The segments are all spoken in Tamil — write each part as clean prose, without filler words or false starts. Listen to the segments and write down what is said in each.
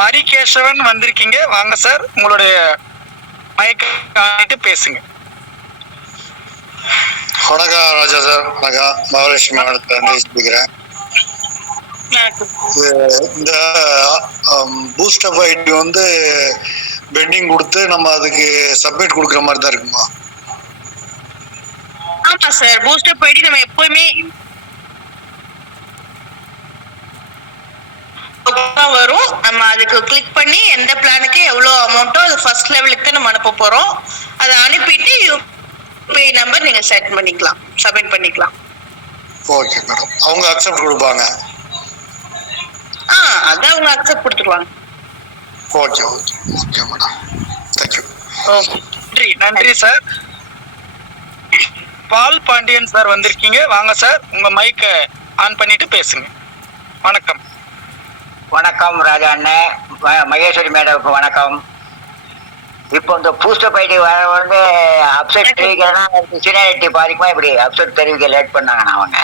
மரிகேசவன் வந்திருக்கீங்க, வாங்க சார். உங்களுடைய மைக்க பேசுங்க. வணக்கம் ராஜா சார். வணக்கம், மகாலட்சுமி மேடத்துல பேசுகிறேன். இந்த பூஸ்டப் ஐடி வந்து பெண்டிங் கொடுத்து நம்ம அதுக்கு சப்மிட் கொடுக்குற மாதிரி தான் இருக்குமா? ஆமா சார், பூஸ்டப் ஐடி நம்ம எப்பவுமே வரும். நம்ம அதுக்கு கிளிக் பண்ணி எந்த பிளானுக்கு எவ்வளவு அமௌண்ட்டோ அது ஃபர்ஸ்ட் லெவலுக்கு நம்ம அனுப்ப போறோம். அதை அனுப்பிட்டு யூபிஐ நம்பர் நீங்க செட் பண்ணிக்கலாம், சப்மிட் பண்ணிக்கலாம். ஓகே மேடம், அவங்க அக்செப்ட் கொடுப்பாங்க? அதான் அவங்க அக்செப்ட் கொடுத்துருவாங்க. Okay okay okay madam, thank you. நன்றி நன்றி சார். பால் பாண்டியன் சார் வந்திருக்கீங்க, வாங்க சார். உங்க மைக்க ஆன் பண்ணிட்டு பேசுங்க. வணக்கம். வணக்கம் ராஜா அண்ணன், மகேஸ்வரி மேடமுக்கு வணக்கம். இப்போ இந்த பூஸ்டப் ஐடி வந்து அப்செட் தெரிவிக்கிறேன்னா சீனியாரிட்டி பாதிக்குமா? இப்படி அப்செட் தெரிவிக்க லேட் பண்ணாங்கண்ணா அவங்க.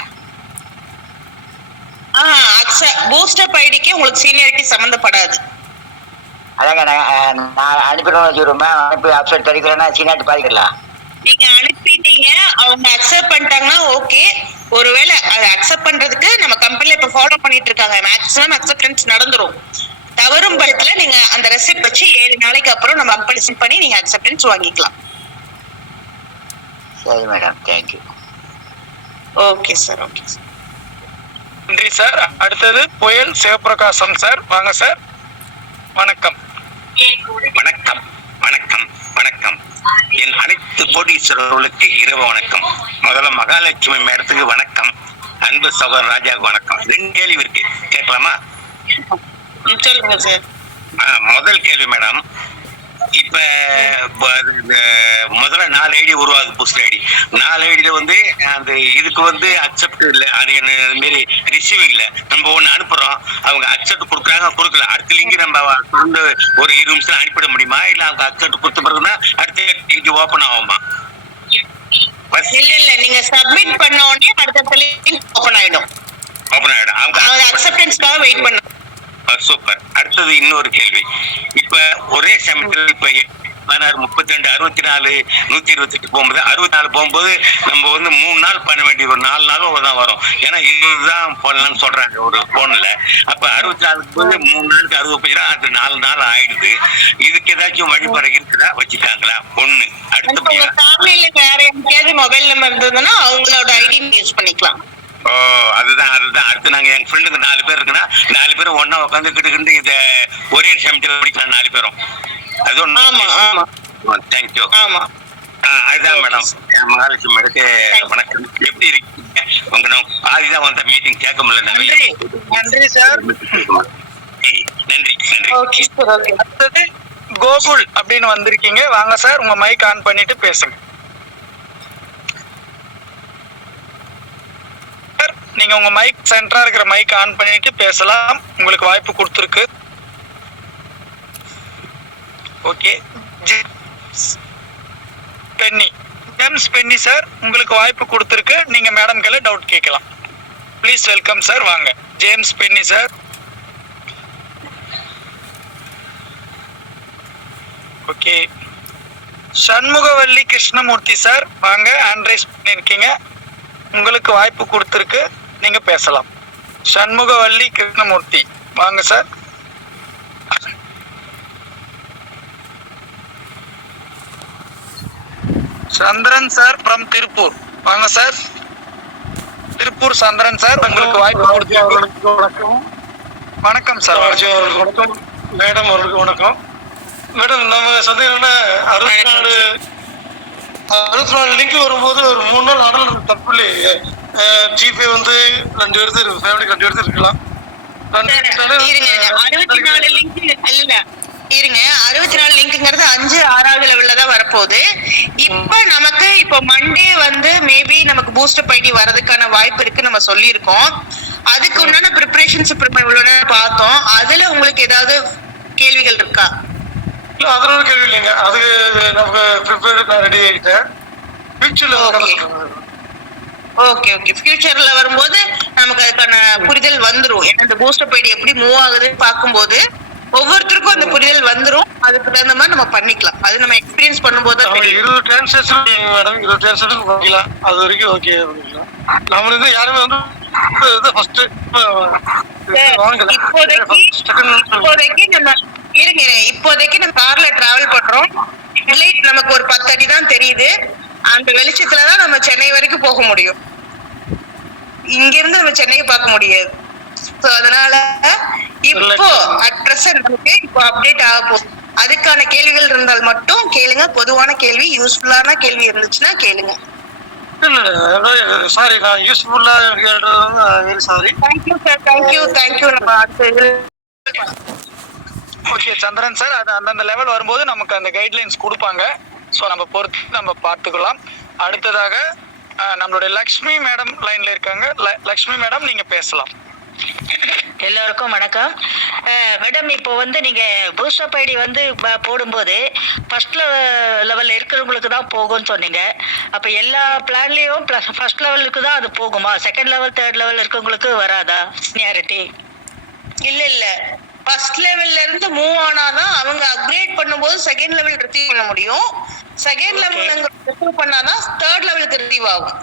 பூஸ்டப் ஐடிக்கு உங்களுக்கு சீனியாரிட்டி சம்பந்தப்படாது. அதாங்க நான் அனுப்பிடணும்னு வச்சுருமே, அனுப்பி அப்செட் தெரிவிக்கிறேன்னா சீனியாரிட்டி பாதிக்கலாம். நீங்க அனுப்பிட்டீங்க, அவங்க அக்செப்ட் பண்ணிட்டாங்கன்னா ஓகே. ஒருவேளை அதை அக்செப்ட் பண்றதுக்கு நம்ம கம்பெனில இப்ப ஃபாலோ பண்ணிட்டு இருக்காங்க, மேக்ஸிமம் அக்செப்டன்ஸ் நடந்துரும். தவறும் பட்சத்துல நீங்க அந்த ரெசிப்ட் வச்சு 7 நாளைக்கு அப்புறம் நம்ம அப்ளிகேஷன் பண்ணி நீங்க அக்செப்டன்ஸ் வாங்கிக்கலாம். சரி madam, thank you. Okay sir, okay sir. நன்றி சார். அடுத்தது புயல் சிவபிரகாசம் சார், வாங்க சார். வணக்கம். வணக்கம் வணக்கம் வணக்கம். என் அனைத்து கோடீஸ்வரர்களுக்கு இரவு வணக்கம். முதல்ல மகாலட்சுமி மேடத்துக்கு வணக்கம், அன்பு சகோதரர் ராஜாவுக்கு வணக்கம். 2 கேள்வி இருக்கு, கேட்கலாமா? சொல்லுங்க சார். முதல் கேள்வி மேடம், இப்ப முதல்ல 4 ஐடி உருவாகுது, பூஸ்டர் ஐடி. 4 ஐடியில வந்து அந்த இதுக்கு வந்து அக்செப்ட் இல்லை, அது என்ன மாரி ரிசீவிங் இல்லை. நம்ம ஒண்ணு அனுப்புறோம், அவங்க அக்செப்ட் கொடுக்குறாங்க, கொடுக்கல. அடுத்த லிங்க் நம்ம தொடர்ந்து ஒரு 20 நிமிஷம் அனுப்பிட முடியுமா? இல்ல அவங்க அக்செப்ட் கொடுத்த பிறகுனா அடுத்த லிங்க் ஓபன் ஆகுமா? இல்ல, நீங்க சப்மிட் பண்ண உடனே அடுத்த லிங்க் ஓபன் ஆயிடும். ஓபன் ஆயிடும். அவங்க அக்செப்டன்ஸ்க்காக வெயிட் பண்ண. சூப்பர். அடுத்தது இன்னொரு கேள்வி. இப்ப ஒரே சமயத்தில் இப்ப 16, 32, 64, 128 போகும்போது 64 போகும்போது நம்ம வந்து 3 நாள் பண்ண வேண்டிய ஒரு 4 நாளும் தான் வரும். ஏன்னா இதுதான் போடலாம்னு சொல்றாங்க ஒரு போன்ல. அப்ப 64 போது 3 நாளுக்கு 60 போச்சுன்னா அது 4 நாள் ஆயிடுது. இதுக்கு ஏதாச்சும் வழிமுறை இருக்குதா, வச்சுட்டாங்களா? ஒண்ணு. அடுத்தபடியா ஃபேமிலில வேற யாருக்காவது மொபைல் நம்பர் இருந்ததுன்னா அவங்களோட ஐடி யூஸ் பண்ணிக்கலாம். அதுதான் அடுத்து நாங்க எங்க ஃப்ரெண்டுக்கு 4 பேர் இருக்குன்னா 4 பேரும் ஒன்னா உட்காந்து இத ஒரே சமயத்தில் படிக்கலாம் 4 பேரும். அது ஒண்ணு. தேங்க்யூ. அதுதான் மேடம். மகாலட்சுமி மேடக்கு வணக்கம். எப்படி இருக்கீங்க? உங்க பாதிதான் வந்த மீட்டிங் கேட்க முடியல. நன்றி சார். நன்றி நன்றி. அடுத்தது கோகுல் அப்படின்னு வந்திருக்கீங்க, வாங்க சார். உங்க மைக் ஆன் பண்ணிட்டு பேசுங்க. நீங்க உங்க மைக் சென்டரா இருக்கிற மைக் ஆன் பண்ணிட்டு பேசலாம், உங்களுக்கு வாய்ப்பு கொடுத்துருக்கு. ஓகே. ஜேம்ஸ் பென்னி சார், உங்களுக்கு வாய்ப்பு கொடுத்துருக்கு. நீங்க மேடம் கையில டவுட் கேட்கலாம். ப்ளீஸ் வெல்கம் சார், வாங்க. James Penny sir. Okay. Shanmugavalli Krishnamurthy sir, வாங்க. ஆண்ட்ரைஸ் பண்ணிருக்கீங்க, உங்களுக்கு வாய்ப்பு கொடுத்துருக்கு, நீங்க பேசலாம். சண்முகவல்லி கிருஷ்ணமூர்த்தி, வாங்க sir. Chandran sir from Tiruppur, வாங்க சார். திருப்பூர் சந்திரன் சார், உங்களுக்கு வாய்ப்பு கொடுத்துருக்கு. வணக்கம். வணக்கம் சார். அவர்களுக்கு வணக்கம். மேடம் அவர்களுக்கு வணக்கம். மேடம், நம்ம சந்தேகம்னா 64 லிங்க் வரும்போது ஒரு 3 நாள் ஆடல் தப்பு. ஜிபே வந்து 2 எடுத்து ஃபேமிலிக்கு 2 எடுத்து இருக்கலாம். 64 லிங்க் இருங்க. 64 லிங்க்ங்கிறது 5, 6வது லெவல்ல தான் வரப்போகுது. இப்போ மண்டே வந்து மேபி நமக்கு பூஸ்டப் ஐடி வரதுக்கான வாய்ப்பு இருக்கு நம்ம சொல்லியிருக்கோம். அதுக்கு உண்டான ப்ரிப்பரேஷன்ஸ் இவ்வளவு பார்த்தோம். அதுல உங்களுக்கு ஏதாவது கேள்விகள் இருக்கா? இல்ல, அதனால கேள்வி இல்லைங்க. அது நமக்கு ப்ரிப்பேர் நான் ரெடி ஆகிட்டேன். ஓகே. ஃபியூச்சர்ல வரும்போது நமக்கு அதுக்கான புரிதல் வந்துரும். ஏன்னா இந்த பூஸ்டப் ஐடி எப்படி மூவ் ஆகுதுன்னு பார்க்கும்போது ஒவ்வொருத்தருக்கும் அந்த புரிதல் வந்துரும். அதுக்கு தகுந்த மாதிரி நம்ம பண்ணிக்கலாம். அது நம்ம எக்ஸ்பீரியன்ஸ் பண்ணும்போது தான் தெரியும். 20 டிரான்சாக்ஷன் மேடம், 20 டிரான்சாக்ஷன் பண்ணிக்கலாம். அது வரைக்கும் ஓகே பண்ணிக்கலாம். நம்ம வந்து யாருமே வந்து ஃபர்ஸ்ட் இப்போதைக்கு நம்ம இருங்க, இப்போதைக்கு நம்ம கார்ல டிராவல் பண்றோம். லைட் நமக்கு ஒரு 10 அடி தான் தெரியுது. அந்த வெளிச்சத்துலதான் நம்ம சென்னை வரைக்கும் போக முடியும். இங்க இருந்து நம்ம சென்னையை பார்க்க முடியாது. சோ அதனால இப்போ அட் பிரசன்ட் நமக்கு இப்போ அப்டேட் ஆக போகுது. அதுக்கான கேள்விகள் இருந்தால் மட்டும் கேளுங்க. பொதுவான கேள்வி, யூஸ்ஃபுல்லான கேள்வி இருந்துச்சுன்னா கேளுங்க. சாரி, நான் யூஸ்ஃபுல்லா very sorry. Thank you sir, thank you. நம்ம அடுத்த ஓகே சந்திரன் சார், அது அந்தந்த லெவல் வரும்போது நமக்கு அந்த கைட்லைன்ஸ் கொடுப்பாங்க. ஸோ நம்ம பொறுத்து நம்ம பார்த்துக்கலாம். அடுத்ததாக நம்மளுடைய லக்ஷ்மி மேடம் லைன்ல இருக்காங்க. லக்ஷ்மி மேடம், நீங்க பேசலாம். எல்லாருக்கும் வணக்கம் மேடம். இப்போ வந்து நீங்க பூஸ்டப் ஐடி வந்து போடும்போது ஃபர்ஸ்ட் லெவல்ல இருக்கிறவங்களுக்கு தான் போகும்னு சொன்னீங்க. அப்ப எல்லா பிளான்லயும் ஃபர்ஸ்ட் லெவலுக்கு தான் அது போகுமா? செகண்ட் லெவல் தேர்ட் லெவல் இருக்கவங்களுக்கு வராதா சீனியாரிட்டி? இல்ல ஃபர்ஸ்ட் லெவல்ல இருந்து மூவ் ஆனாதான் அவங்க அப்கிரேட் பண்ணும்போது செகண்ட் லெவல் ரிசீவ் பண்ண முடியும். செகண்ட் லெவல் ரிசீவ் பண்ணாதான் தேர்ட் லெவலுக்கு ரிசீவ் ஆகும்.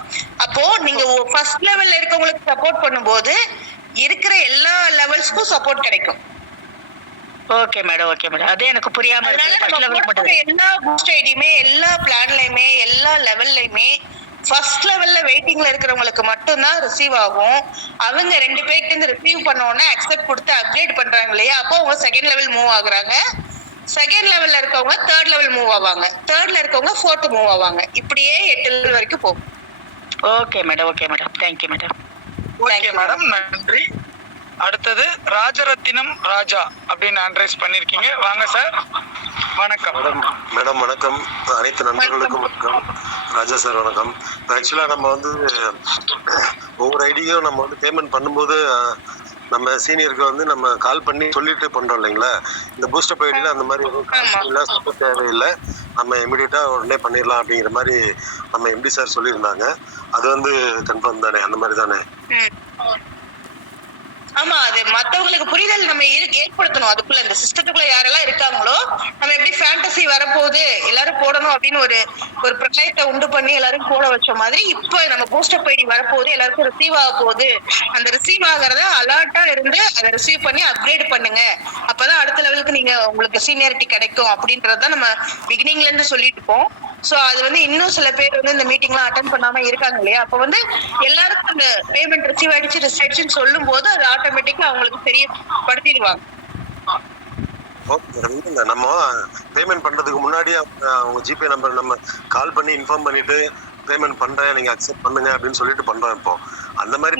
அப்போ நீங்க ஃபர்ஸ்ட் லெவல்ல இருக்கவங்களுக்கு சப்போர்ட் பண்ணும்போது இருக்கிற எல்லா லெவல்ஸ்க்கும் சப்போர்ட் கிடைக்கும். ஓகே மேடம், அதே எனக்கு புரியாம இருக்கு. எல்லா பூஸ்ட் ஐடியுமே, எல்லா பிளான்லயுமே, எல்லா லெவல்லயுமே ஃபர்ஸ்ட் லெவல்ல வெயிட்டிங்ல இருக்கிறவங்களுக்கு மட்டும்தான் ரிசீவ் ஆகும். அவங்க 2 பேர்கிட்ட இருந்து ரிசீவ் பண்ண உடனே அக்செப்ட் கொடுத்து அப்டேட் பண்றாங்க இல்லையா, அப்போ அவங்க செகண்ட் லெவல் மூவ் ஆகுறாங்க. செகண்ட் லெவல்ல இருக்கவங்க தேர்ட் லெவல் மூவ் ஆவாங்க. தேர்ட்ல இருக்கவங்க ஃபோர்த் மூவ் ஆவாங்க. இப்படியே 8 லெவல் வரைக்கும் போகும். Okay madam. Thank you madam. Okay madam, நன்றி. அடுத்தது ராஜரத்தினம் ராஜா அப்படின்னு அட்ரைஸ் பண்ணிருக்கீங்க. வாங்க சார். வணக்கம் மேடம். வணக்கம். அனைத்து நண்பர்களுக்கும் வணக்கம். ராஜா சார் வணக்கம். ஆக்சுவலா நம்ம வந்து ஒவ்வொரு ஐடியும் நம்ம வந்து பேமெண்ட் பண்ணும்போது நம்ம சீனியருக்கு வந்து நம்ம கால் பண்ணி சொல்லிட்டு பண்றோம் இல்லைங்களா? இந்த பூஸ்டப் ஐடியில அந்த மாதிரி எதுவும் தேவையில்லை, நம்ம இமிடியேட்டா உடனே பண்ணிடலாம் அப்படிங்கிற மாதிரி நம்ம எம்டி சார் சொல்லியிருந்தாங்க. அது வந்து கன்ஃபார்ம் தானே? அந்த மாதிரி தானே? ஆமா, அது மத்தவங்களுக்கு புரிதல் நம்ம ஏற்படுத்தணும். அதுக்குள்ள இந்த சிஸ்டத்துக்குள்ள யாரெல்லாம் இருக்காங்களோ, நம்ம எப்படி ஃபேண்டசி வரப்போகுது எல்லாரும் போடணும் அப்படின்னு ஒரு பிரச்சனையை உண்டு பண்ணி எல்லாரும் போட வச்ச மாதிரி, இப்ப நம்ம பூஸ்டப் ஐடி வரப்போகுது, எல்லாருக்கும் ரிசீவ் ஆக போகுது. அந்த ரிசீவ் ஆகிறத அலர்ட்டா இருந்து அதை ரிசீவ் பண்ணி அப்கிரேட் பண்ணுங்க. அப்பதான் அடுத்த லெவலுக்கு நீங்க உங்களுக்கு சீனியாரிட்டி கிடைக்கும் அப்படின்றத நம்ம பிகினிங்ல இருந்து சொல்லிட்டு இருப்போம். சோ அது வந்து இன்னும் சில பேர் வந்து இந்த மீட்டிங்லாம் அட்டென்ட் பண்ணாம இருக்காங்க இல்லையா, அப்ப வந்து எல்லாருக்கும் அந்த பேமெண்ட் ரிசீவ் ஆயிடுச்சு சொல்லும் போது அது ஆட்டோமேட்டிக்கா அவங்களுக்கு தெரியப்படுத்திடுவாங்க. நம்ம பேமெண்ட் பண்றதுக்கு முன்னாடி அவங்க ஜிபே நம்பர் நம்ம கால் பண்ணி இன்ஃபார்ம் பண்ணிட்டு பேமெண்ட் பண்றேன், நீங்க அக்செப்ட் பண்ணுங்க அப்படின்னு சொல்லிட்டு பண்றோம். இப்போ அந்த மாதிரி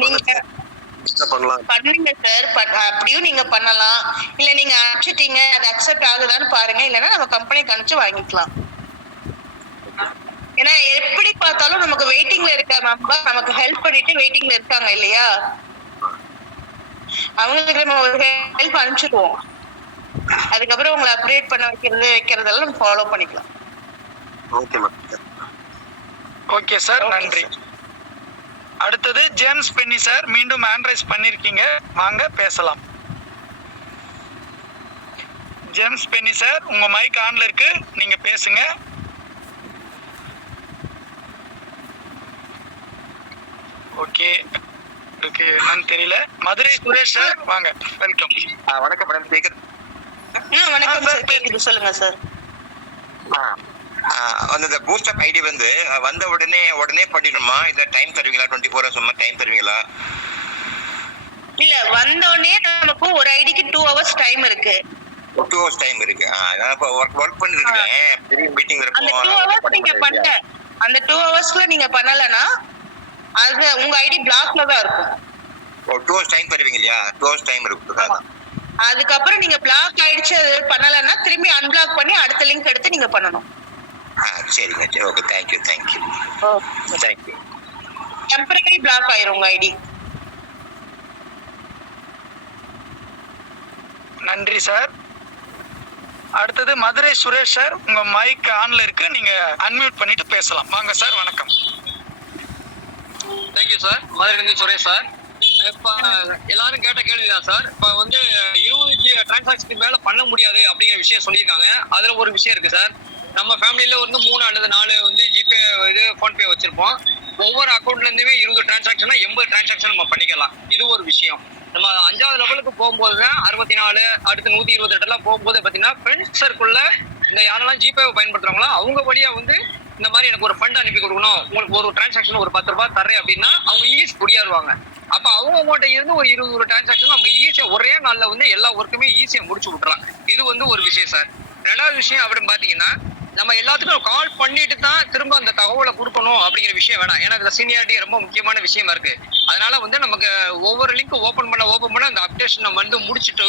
பண்ணலாம் பண்ணுங்க சார். அப்படியும் நீங்க பண்ணலாம். இல்ல நீங்க அனுப்பிச்சிட்டீங்க, அது அக்செப்ட் ஆகுதான்னு பாருங்க. இல்லைன்னா நம்ம கம்பெனிக்கு அனுப்பிச்சு வாங்கிக்கலாம். ஏன்னா எப்படி பார்த்தாலும் நமக்கு வெயிட்டிங்ல இருக்க மெம்பர் நமக்கு ஹெல்ப் பண்ணிட்டு வெயிட்டிங்ல இருக்காங்க இல்லையா, அவங்களுக்கு நம்ம ஒரு ஹெல்ப் அனுப்பிச்சிடுவோம். அதுக்கப்புறம் உங்களை அப்டேட் பண்ண வைக்கிறதெல்லாம் நம்ம ஃபாலோ பண்ணிக்கலாம். ஓகே சார், நன்றி. அடுத்தது ஜேம்ஸ் பென்னி சார், மீண்டும் ஆண்ட்ரைஸ் பண்ணிருக்கீங்க. வாங்க பேசலாம். ஜேம்ஸ் பென்னி சார், உங்க மைக் ஆன்ல இருக்கு, நீங்க பேசுங்க. ஓகே, என்னன்னு தெரியல. மதுரை சுரேஷ் சார், வாங்க, வெல்கம். வணக்கம் மேடம். கேக்குது? வணக்கம் சார், கேக்குது, சொல்லுங்க சார். அந்த பூஸ்டப் ஐடி வந்து வந்த உடனே பண்ணிடணுமா? இல்ல டைம் தருவீங்களா? 24 hours டைம் தருவீங்களா? இல்ல, வந்த உடனே நமக்கு ஒரு ஐடிக்கு 2 hours டைம் இருக்கு. 2 hours டைம் இருக்கு. நான் இப்ப ஒர்க் பண்ணிருக்கேன். பெரிய மீட்டிங் இருக்கு. அந்த 2 hours நீங்க பண்ணல, அந்த 2 hoursல நீங்க பண்ணலனா அது உங்க ஐடி பிளாக்ல தான் இருக்கும். 2 hours டைம் தருவீங்க இல்லையா? 2 hours டைம் இருக்கு. அதுக்கப்புறம் நீங்க பிளாக் ஆயிடுச்சு அது பண்ணலன்னா திரும்பி அன்பிளாக் பண்ணி அடுத்த லிங்க் எடுத்து நீங்க பண்ணணும். சரிங்க, சரி, ஓகே, தேங்க்யூ. டெம்பரரி பிளாக் ஆயிரும் உங்க ஐடி. நன்றி சார். அடுத்தது மதுரை சுரேஷ் சார், உங்க மைக் ஆன்ல இருக்கு, நீங்க அன்மியூட் பண்ணிட்டு பேசலாம். வாங்க சார், வணக்கம். Thank you sir. மதுரையிலிருந்து சுரேஷ் சார். இப்ப எல்லாரும் கேட்ட கேள்விதான் சார். இப்ப வந்து 20 டிரான்சாக்ஷன் இதுக்கு மேல பண்ண முடியாது அப்படிங்கிற விஷயம் சொல்லியிருக்காங்க. அதுல ஒரு விஷயம் இருக்கு சார். நம்ம ஃபேமிலியில வந்து 3 அல்லது 4 வந்து ஜிபே இது ஃபோன்பே வச்சிருப்போம். ஒவ்வொரு அக்கௌண்ட்ல இருந்துமே 20 டிரான்சாக்ஷனா 80 டிரான்சாக்ஷன் நம்ம பண்ணிக்கலாம். இது ஒரு விஷயம். நம்ம 5வது லெவலுக்கு போகும்போது தான் 64 அடுத்து 128 எல்லாம் போகும்போது பாத்தீங்கன்னா ஃப்ரெண்ட்ஸ் சர்க்கிள்ல இந்த யாரெல்லாம் ஜிபேவை பயன்படுத்துறாங்களோ அவங்க வழியா வந்து இந்த மாதிரி எனக்கு ஒரு ஃபண்ட் அனுப்பி கொடுக்கணும், உங்களுக்கு ஒரு டிரான்சாக்ஷன் ஒரு 10 ரூபாய் தரேன் அப்படின்னா அவங்க ஈஸி குடியாருவாங்க. அப்ப அவங்ககிட்ட இருந்து ஒரு 20 டிரான்சாக்ஷன் நம்ம ஈஸியா ஒரே நாள்ல வந்து எல்லா ஒர்க்குமே ஈஸியா முடிச்சு விட்டுறலாம். இது வந்து ஒரு விஷயம் சார். 2வது விஷயம் அப்படின்னு பாத்தீங்கன்னா நம்ம எல்லாத்துக்கும் கால் பண்ணிட்டு தான் திரும்ப அந்த தகவலை கொடுக்கணும் அப்படிங்கிற விஷயம் வேணாம். ஏன்னா இதுல சீனியாரிட்டி ரொம்ப முக்கியமான விஷயமா இருக்கு. அதனால வந்து நமக்கு ஒவ்வொரு லிங்க் ஓபன் பண்ண அந்த அப்டேஷன் நம்ம வந்து முடிச்சுட்டு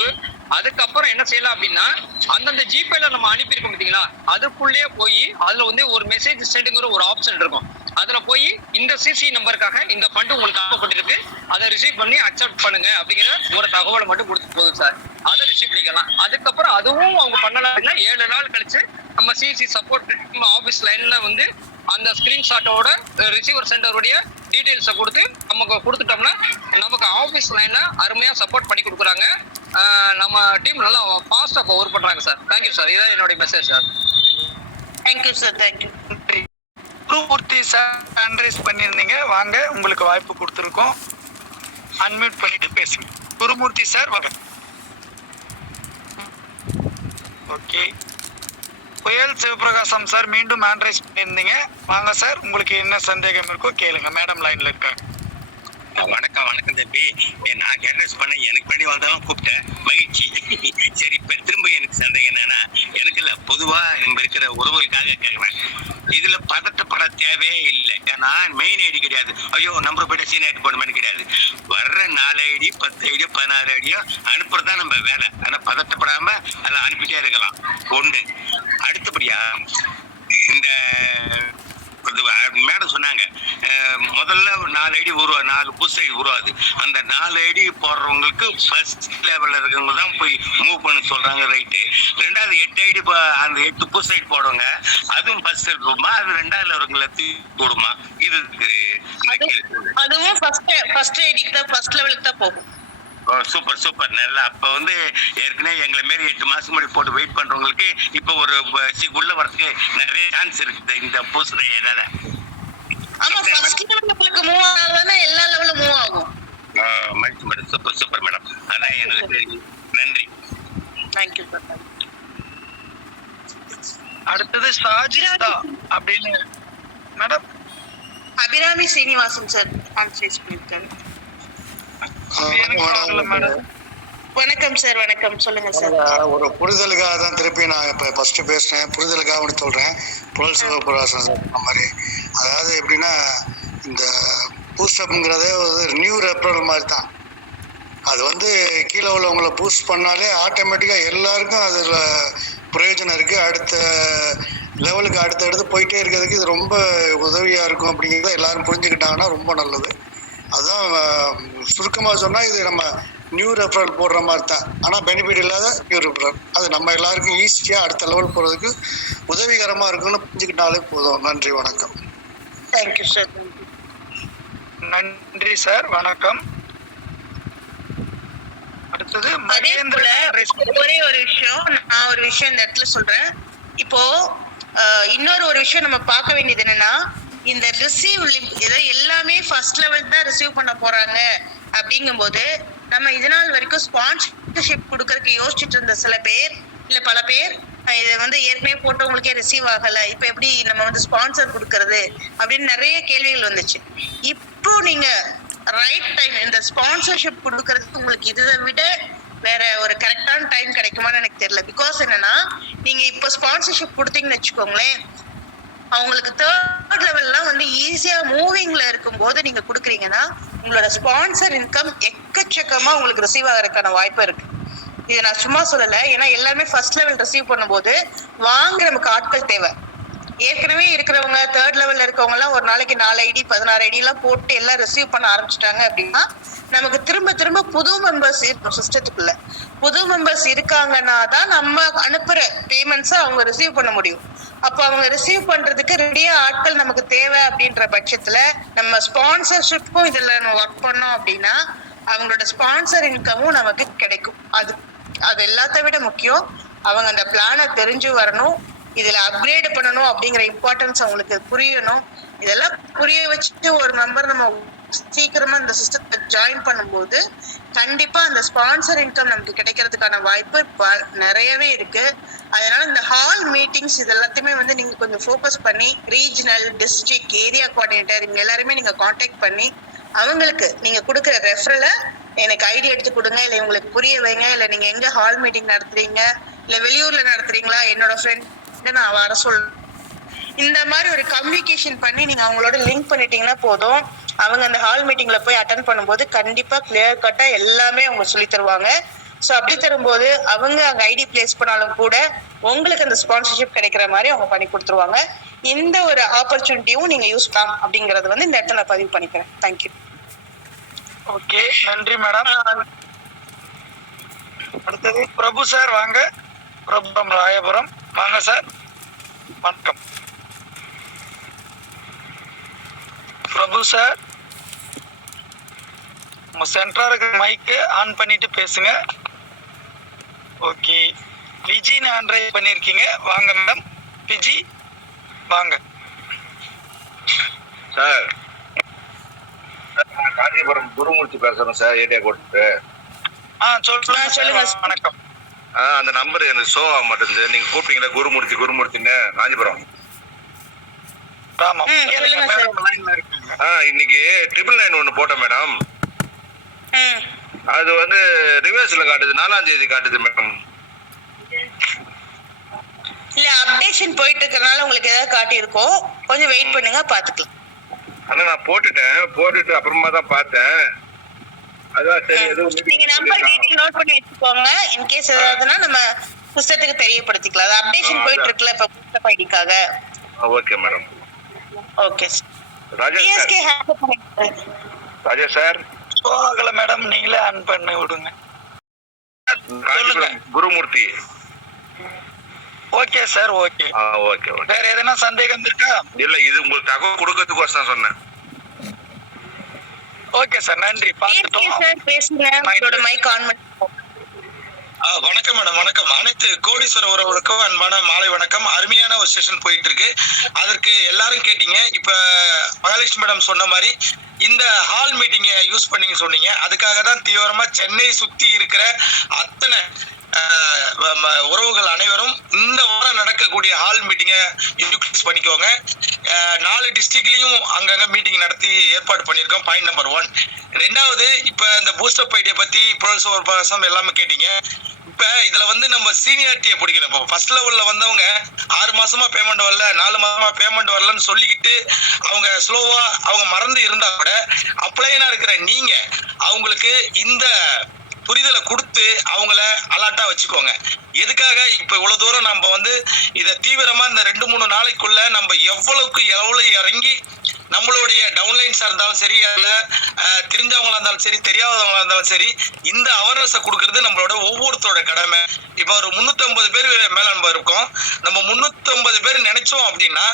அதுக்கப்புறம் என்ன செய்யலாம் அப்படின்னா அந்தந்த ஜிபேல நம்ம அனுப்பியிருக்கோம் பார்த்தீங்களா, அதுக்குள்ளேயே போய் அதுல வந்து ஒரு மெசேஜ் சென்டுங்கிற ஒரு ஆப்ஷன் இருக்கும். அதுல போய் இந்த சிசி நம்பருக்காக இந்த ஃபண்ட் உங்களுக்கு அனுப்பப்பட்டிருக்கு, அதை ரிசீவ் பண்ணி அக்செப்ட் பண்ணுங்க அப்படிங்கிற ஒரு தகவலை மட்டும் கொடுத்து போதும் சார். அதை ரிசீவ் பண்ணிக்கலாம். அதுக்கப்புறம் அதுவும் அவங்க பண்ணலாம் அப்படின்னா 7 நாள் கழிச்சு நம்ம சிசி சப்போர்ட் ஆஃபீஸ் லைன்ல வந்து அந்த ஸ்கிரீன்ஷாட்டோட ரிசீவர் சென்டருடைய டீடைல்ஸை கொடுத்து நமக்கு கொடுத்துட்டோம்னா நமக்கு ஆஃபீஸ் லைன்ல அருமையா சப்போர்ட் பண்ணி கொடுக்குறாங்க. நம்ம டீம் நல்லா ஃபாஸ்டா ஒர்க் பண்றாங்க சார். Thank you sir. இதான் என்னுடைய message sir. Thank you sir. Thank you. Gurumurthy sir hand rice பண்ணியிருந்தீங்க, வாங்க உங்களுக்கு வாய்ப்பு கொடுத்துருக்கோம். அன்மியூட் பண்ணிட்டு பேசுங்க. குருமூர்த்தி சார் வாங்க. ஓகே. புயல் சிவபிரகாசம் சார் மீண்டும் ஹேண்ட் ரைஸ் பண்ணியிருந்தீங்க, வாங்க சார் உங்களுக்கு என்ன சந்தேகம் இருக்கோ கேளுங்க. மேடம் லைன்ல இருக்காங்க. வணக்கம் தம்பி. நான் அட்ரஸ் பண்ண எனக்கு பண்ணி வந்தாலும் கூப்பிட்டேன், மகிழ்ச்சி. சரி, இப்ப திரும்ப எனக்கு சந்தேகம் என்னன்னா, எனக்கு இல்ல பொதுவா நம்ம இருக்கிற உறவுகளுக்காக கேட்கிறேன். இதுல பதட்டப்பட தேவையே இல்லை. ஏன்னா மெயின் ஐடி கிடையாது, ஐயோ நம்பர் போயிட்டு சீன் ஐடி போடணும்னு கிடையாது. வர்ற 4 ஐடி 10 ஐடியோ 16 ஐடியோ அனுப்புறதுதான் நம்ம வேலை. ஆனா பதட்டப்படாம அதை அனுப்பிட்டே இருக்கலாம். ஒண்ணு. அடுத்தபடியா இந்த மேடம் சொன்னாங்க முதல்ல 4 ஐடி உருவாது, 4 புதுசு ஐடி உருவாது. அந்த 4 ஐடி போடுறவங்களுக்கு ஃபர்ஸ்ட் லெவல்ல இருக்கவங்க தான் போய் மூவ் பண்ண சொல்றாங்க, ரைட்டு. 2வது 8 ஐடி அந்த 8 புதுசு ஐடி போடுவாங்க, அதுவும் ஃபர்ஸ்ட் இருக்குமா, அது 2வது லெவலுக்குள்ள போடுமா? இது அதுவும் ஃபர்ஸ்ட் ஐடிக்கு தான், ஃபர்ஸ்ட் லெவலுக்கு தான் போகும். சூப்பர் நல்லா. அப்ப வந்து ஏற்கனவே எங்களை மாரி 8 மாசம் முன்னாடி போட்டு வெயிட் பண்றவங்களுக்கு இப்ப ஒரு உள்ள வரதுக்கு நிறைய சான்ஸ் இருக்குது இந்த போஸ்ட்ல. என்னால ஆமா, ஃபர்ஸ்ட் லெவலுக்கு மூவ் ஆனாதானே எல்லா லெவலும் மூவ் ஆகும். Madam super madam. அதான் எனக்கு தெரியும். நன்றி. Thank you sir. அடுத்தது சாஜிதா அப்படின்னு மேடம். அபிராமி சீனிவாசன் சார் ஆன்சர் பண்ணிருக்காரு. வணக்கம் சார். வணக்கம், சொல்லுங்க சார். ஒரு புரிதலுக்காக தான் திருப்பி நான் இப்ப ஃபர்ஸ்ட் பேசுறேன். புரிதலுக்காக ஒன்று சொல்றேன். புழல் சிவபிரகாசம் சார் மாதிரி, அதாவது எப்படின்னா இந்த பூஸ்டப்ங்கிறதே ஒரு நியூ ரெஃபரல் மாதிரி தான். அது வந்து கீழே உள்ளவங்களை பூஸ்ட் பண்ணாலே ஆட்டோமேட்டிக்காக எல்லாருக்கும் அதில் பிரயோஜனம் இருக்குது. அடுத்த லெவலுக்கு அடுத்தடுத்து போயிட்டே இருக்கிறதுக்கு இது ரொம்ப உதவியாக இருக்கும் அப்படிங்கிறத எல்லாரும் புரிஞ்சுக்கிட்டாங்கன்னா ரொம்ப நல்லது. அதுதான் சுருக்கமாக சொன்னால் இது நம்ம நியூ ரெஃபரல் போடுற மாதிரி தான், ஆனால் பெனிஃபிட் இல்லாத நியூ ரெஃபரல். அது நம்ம எல்லாருக்கும் ஈஸியாக அடுத்த லெவல் போகிறதுக்கு உதவிகரமாக இருக்குன்னு புரிஞ்சுக்கிட்டாலே போதும். நன்றி, வணக்கம். Thank you sir. நன்றி சார், வணக்கம். அடுத்தது அதே போல ஒரே ஒரு விஷயம், நான் ஒரு விஷயம் இந்த இடத்துல சொல்றேன். இப்போ இன்னொரு ஒரு விஷயம் நம்ம பார்க்க வேண்டியது என்னன்னா, இந்த ரிசீவ் லிங்க் இதை எல்லாமே ஃபர்ஸ்ட் லெவல் தான் ரிசீவ் பண்ண போறாங்க. அப்படிங்கும்போது நம்ம இது நாள் வரைக்கும் ஸ்பான்சர்ஷிப் கொடுக்கறதுக்கு யோசிச்சுட்டு இருந்த சில பேர் இல்ல பல பேர் இதை வந்து ஏற்கனவே போட்டவங்களுக்கே ரிசீவ் ஆகல, இப்ப எப்படி நம்ம வந்து ஸ்பான்சர் கொடுக்கறது அப்படின்னு நிறைய கேள்விகள் வந்துச்சு. இப்போ நீங்க ரைட் டைம் இந்த ஸ்பான்சர்ஷிப் கொடுக்கறதுக்கு உங்களுக்கு இதை விட வேற ஒரு கரெக்டான டைம் கிடைக்குமான்னு எனக்கு தெரியல. பிகாஸ் என்னன்னா, நீங்க இப்ப ஸ்பான்சர்ஷிப் கொடுத்தீங்கன்னு வச்சுக்கோங்களேன், அவங்களுக்கு 3rd லெவல்லாம் வந்து ஈஸியா மூவிங்ல இருக்கும் போது நீங்க கொடுக்குறீங்கன்னா உங்களோட ஸ்பான்சர் இன்கம் எக்கச்சக்கமா உங்களுக்கு ரிசீவ் ஆகிறதுக்கான வாய்ப்பு இருக்கு. இது நான் சும்மா சொல்லல, ஏன்னா எல்லாருமே ஃபர்ஸ்ட் லெவல் ரிசீவ் பண்ணும்போது வாங்க நமக்கு ஆட்கள் தேவை. ஏற்கனவே இருக்கிறவங்க 3rd லெவல்ல இருக்கவங்க எல்லாம் ஒரு நாளைக்கு 4 ஐடி 16 ஐடி எல்லாம் போட்டு எல்லாம் ரிசீவ் பண்ண ஆரம்பிச்சிட்டாங்க அப்படின்னா நமக்கு திரும்ப திரும்ப புது மெம்பர்ஸ் இருக்கும் சிஸ்டத்துக்குள்ள. புது மெம்பர்ஸ் இருக்காங்கன்னா தான் நம்ம அனுப்புற பேமெண்ட்ஸை அவங்க ரிசீவ் பண்ண முடியும். அப்போ அவங்க ரிசீவ் பண்றதுக்கு ரெடியா ஆட்கள் நமக்கு தேவை அப்படின்ற பட்சத்துல நம்ம ஸ்பான்சர்ஷிப்பும் இதுல நம்ம ஒர்க் பண்ணோம் அப்படின்னா அவங்களோட ஸ்பான்சர் இன்கமும் நமக்கு கிடைக்கும். அது அது எல்லாத்த விட முக்கியம் அவங்க அந்த பிளானை தெரிஞ்சு வரணும், இதுல அப்கிரேட் பண்ணணும் அப்படிங்கிற இம்பார்ட்டன்ஸ் அவங்களுக்கு புரியணும். இதெல்லாம் புரிய வச்சுட்டு ஒரு மெம்பர் நம்ம சீக்கிரமா இந்த சிஸ்டத்தை ஜாயின் பண்ணும்போது கண்டிப்பா அந்த ஸ்பான்சர் இன்கம் நமக்கு கிடைக்கிறதுக்கான வாய்ப்பு நிறையவே இருக்கு. அதனால இந்த ஹால் மீட்டிங்ஸ் இது எல்லாத்தையுமே வந்து நீங்க கொஞ்சம் ஃபோக்கஸ் பண்ணி ரீஜனல், டிஸ்ட்ரிக்ட், ஏரியா கோஆர்டினேட்டர் இவங்க எல்லாருமே நீங்க கான்டாக்ட் பண்ணி அவங்களுக்கு நீங்க கொடுக்குற ரெஃபரலை எனக்கு ஐடி எடுத்து கொடுங்க, இல்லை உங்களுக்கு புரிய வைங்க, இல்லை நீங்க எங்க ஹால் மீட்டிங் நடத்துறீங்க, இல்லை வெளியூர்ல நடத்துறீங்களா, என்னோட ஃப்ரெண்ட் நான் வர சொல்றேன். இந்த மாதிரி ஒரு கம்யூனிகேஷன் பண்ணி நீங்க அவங்களோட லிங்க் பண்ணிட்டீங்கன்னா போதும். அவங்க அந்த ஹால் மீட்டிங்ல போய் அட்டன் பண்ணும்போது கண்டிப்பா கிளியர் கட்டா எல்லாமே அவங்க சொல்லி தருவாங்க. ஸோ அப்படி தரும்போது அவங்க அங்க ஐடி பிளேஸ் பண்ணாலும் கூட உங்களுக்கு அந்த ஸ்பான்சர்ஷிப் கிடைக்கிற மாதிரி அவங்க பண்ணி கொடுத்துருவாங்க. இந்த ஒரு ஆப்பர்ச்சுனிட்டியும் நீங்க யூஸ் பண்ணலாம் அப்படிங்கறது வந்து இந்த இடத்துல பதிவு பண்ணிக்கிறேன். தேங்க்யூ. ஓகே, நன்றி மேடம். அடுத்தது பிரபு சார் வாங்க. பிரபு ராயபுரம் வாங்க சார். வணக்கம் பிரபு சார். உங்க சென்டரா இருக்கிற மைக்கு ஆன் பண்ணிட்டு பேசுங்க. ஓகே, விஜின்னு ஆன் ரைஸ் பண்ணிருக்கீங்க. வாங்க மேடம். விஜி வாங்க சார். காஞ்சிபுரம் குருமூர்த்தி பேசுறேன் சார், ஏரியா கோட்டு. சொல்லுங்க. வணக்கம். அந்த நம்பர் எனக்கு ஷோ ஆக மாட்டேங்குது. நீங்க கூப்பிட்டீங்களா குருமூர்த்தின்னு காஞ்சிபுரம். இன்னைக்கு 999 ஒண்ணு போட்டேன் மேடம். அது வந்து ரிவர்ஸ்ல காட்டுது, 4ஆம் தேதி காட்டுது மேடம். இல்ல அப்டேஷன் போயிட்டு இருக்கறனால உங்களுக்கு ஏதாவது காட்டி இருக்கும், கொஞ்சம் வெயிட் பண்ணுங்க பாத்துக்கலாம். ஆனா நான் போட்டுட்டு அப்புறமா தான் பார்த்தேன். அதான் சரி, எதுவும் நீங்க நம்பர் டீடைல் நோட் பண்ணி வச்சுக்கோங்க. இன் கேஸ் ஏதாவதுனா நம்ம புத்தகத்துக்கு தெரியப்படுத்திக்கலாம். அது அப்டேஷன் போயிட்டு இருக்குல இப்ப புத்தக ஐடிக்காக. Okay madam. Okay Raja sir. போகல மேடம், நீங்களே ஆன் பண்ணி விடுங்க. Gurumurthy. Okay sir. Okay okay. வேற எதனா சந்தேகம் இருக்கா? இல்ல, இது உங்களுக்கு தகவல் கொடுக்கறதுக்கு சொன்னேன். ஓகே சார், நன்றி. சார் பேசுங்க, உங்களோட மைக் ஆன் பண்ணி. வணக்கம் மேடம். வணக்கம். அனைத்து கோடீஸ்வர உறவுகளுக்கும் அன்பான மாலை வணக்கம். அருமையான ஒரு செஷன் போயிட்டு இருக்கு. அதற்கு எல்லாரும் கேட்டீங்க. இப்ப மகாலட்சுமி மேடம் சொன்ன மாதிரி இந்த ஹால் மீட்டிங்கை யூஸ் பண்ணீங்க சொன்னீங்க. அதுக்காக தான் தீவிரமா சென்னை சுத்தி இருக்கிற அத்தனை உறவுகள் அனைவரும் இந்த வாரம் நடக்கக்கூடிய ஹால் மீட்டிங்கை யூஸ் பண்ணிக்கோங்க. 4 டிஸ்ட்ரிக்ட்லயும் அங்கங்க மீட்டிங் நடத்தி ஏற்பாடு பண்ணியிருக்கோம். Point number 1. 2வது, இப்ப இந்த பூஸ்டப் ஐடியா பத்தி புரொசம் எல்லாமே கேட்டீங்க. இப்ப இதுல வந்து நம்ம சீனியாரிட்டியை பிடிக்கணும். இப்போ ஃபர்ஸ்ட் லெவல்ல வந்தவங்க 6 மாசமா பேமெண்ட் வரல, 4 மாசமா பேமெண்ட் வரலன்னு சொல்லிக்கிட்டு அவங்க ஸ்லோவா அவங்க மறந்து இருந்தா கூட அப்ளைனா இருக்கிற நீங்க அவங்களுக்கு இந்த புரிதலை கொடுத்து அவங்கள அலர்ட்டா வச்சுக்கோங்க. எதுக்காக இப்ப இவ்வளவு தூரம் நம்ம வந்து இதை தீவிரமா இந்த 2-3 நாளைக்குள்ள நம்ம எவ்வளவு இறங்கி நம்மளுடைய டவுன்லைன்ஸா இருந்தாலும் சரி, அதுல தெரிஞ்சவங்களா இருந்தாலும் சரி, தெரியாதவங்களா இருந்தாலும் சரி, இந்த அவேர்னஸை கொடுக்கறது நம்மளோட ஒவ்வொருத்தரோட கடமை. இப்ப ஒரு 350 பேர் மேல நம்ம இருக்கோம். நம்ம 350 பேர் நினைச்சோம் அப்படின்னா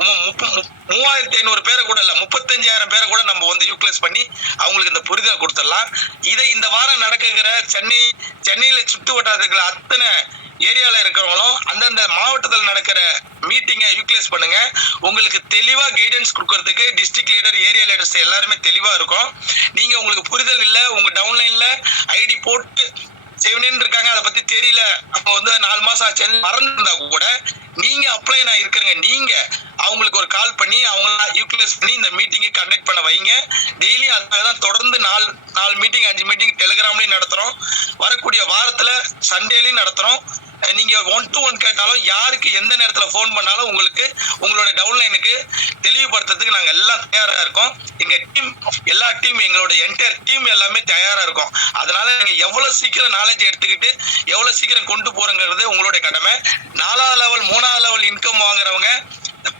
3500 பேரை கூட இல்ல 35,000 பேரை கூட நம்ம வந்து யூட்டிலைஸ் பண்ணி அவங்களுக்கு இந்த புரிதலை கொடுத்துடலாம். இதை இந்த வாரம் நடக்குகிற சென்னையில சுற்று வட்டாரத்துக்குள்ள அத்தனை ஏரியால இருக்கிறவங்களும் அந்தந்த மாவட்டத்தில் நடக்கிற மீட்டிங்கை யூட்டிலைஸ் பண்ணுங்க. உங்களுக்கு தெளிவா கைடன்ஸ் கொடுக்கறதுக்கு டிஸ்ட்ரிக்ட் லீடர், ஏரியா லீடர்ஸ் எல்லாருமே தெளிவா இருக்கும். நீங்க உங்களுக்கு புரிதல் இல்ல, உங்க டவுன்லைன்ல ஐடி போட்டு செவனின்னு இருக்காங்க, அதை பத்தி தெரியல, அப்போ வந்து 4 மாசம் ஆச்சு மறந்துருந்தா கூட நீங்க அப்ளை நான் இருக்கிறேங்க, நீங்க அவங்களுக்கு ஒரு கால் பண்ணி அவங்கள யூட்டிலைஸ் பண்ணி இந்த மீட்டிங்கை கண்டக்ட் பண்ண வைங்க. டெய்லி அதுதான் தொடர்ந்து 4 மீட்டிங் 5 மீட்டிங் டெலிகிராம்லயும் நடத்துறோம். வரக்கூடிய வாரத்துல சண்டேலையும் நடத்துறோம். நீங்க 1-to-1 கேட்டாலும் யாருக்கு எந்த நேரத்துல போன் பண்ணாலும் உங்களுக்கு உங்களோட டவுன்லைனுக்கு தெளிவுபடுத்துறதுக்கு நாங்க எல்லாம் தயாரா இருக்கோம். எங்க டீம் எல்லா டீம் எங்களோட என்டையர் டீம் எல்லாமே தயாரா இருக்கும். அதனால நீங்க எவ்வளவு சீக்கிரம் நாலேஜ் எடுத்துக்கிட்டு எவ்வளவு சீக்கிரம் கொண்டு போறங்கிறது உங்களுடைய கடமை. 4வது லெவல் 3வது லெவல் இன்கம் வாங்குறவங்க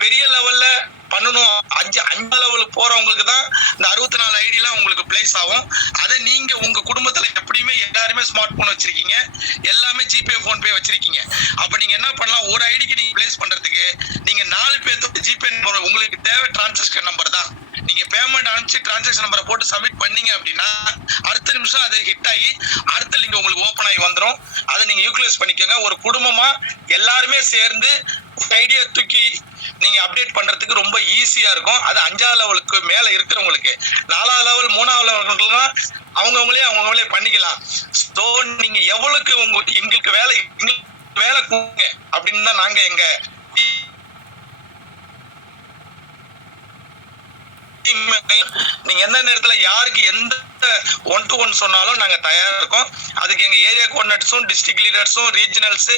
பெரிய லெவல்ல பண்ணணும். 5 லெவலுக்கு போறவங்களுக்கு தான் இந்த 64 ஐடிலாம் உங்களுக்கு பிளேஸ் ஆகும். அதை நீங்க உங்க குடும்பத்துல எப்படியுமே எல்லாருமே ஸ்மார்ட் போன் வச்சிருக்கீங்க, எல்லாமே ஜிபே போன்பே வச்சிருக்கீங்க. அப்ப நீங்க என்ன பண்ணலாம், ஒரு ஐடிக்கு நீங்க பிளேஸ் பண்றதுக்கு நீங்க 4 பேர்த்தோட ஜிபே நம்பர், உங்களுக்கு தேவை டிரான்சாக்ஷன் நம்பர் தான். நீங்க பேமெண்ட் அனுப்பிச்சு டிரான்சாக்ஷன் நம்பரை போட்டு சப்மிட் பண்ணீங்க அப்படின்னா அடுத்த நிமிஷம் அது ஹிட் ஆகி அடுத்த லிங்க் உங்களுக்கு ஓப்பன் ஆகி வந்துடும். அதை அதை நீங்க யூட்டிலைஸ் பண்ணிக்கோங்க. ஒரு குடும்பமா எல்லாருமே சேர்ந்து ஐடியா தூக்கி நீங்க அப்டேட் பண்றதுக்கு ரொம்ப ஈஸியா இருக்கும். அது 5வது லெவலுக்கு மேல இருக்கிறவங்களுக்கு, 4வது லெவல் 3வது லெவலுக்குலாம் அவங்கவுங்களே பண்ணிக்கலாம். ஸோ நீங்க எவ்வளவுக்கு எங்களுக்கு வேலை கொடுங்க அப்படின்னு தான் நாங்க எங்க நீங்க எந்த நேரத்துல யாருக்கு எந்த 1-to-1 சொன்னாலும் நாங்க தயாரா இருக்கோம். அதுக்கு எங்க ஏரியா கோஆர்டினேட்டர்ஸும் டிஸ்ட்ரிக்ட் லீடர்ஸும் ரீஜனல்ஸ்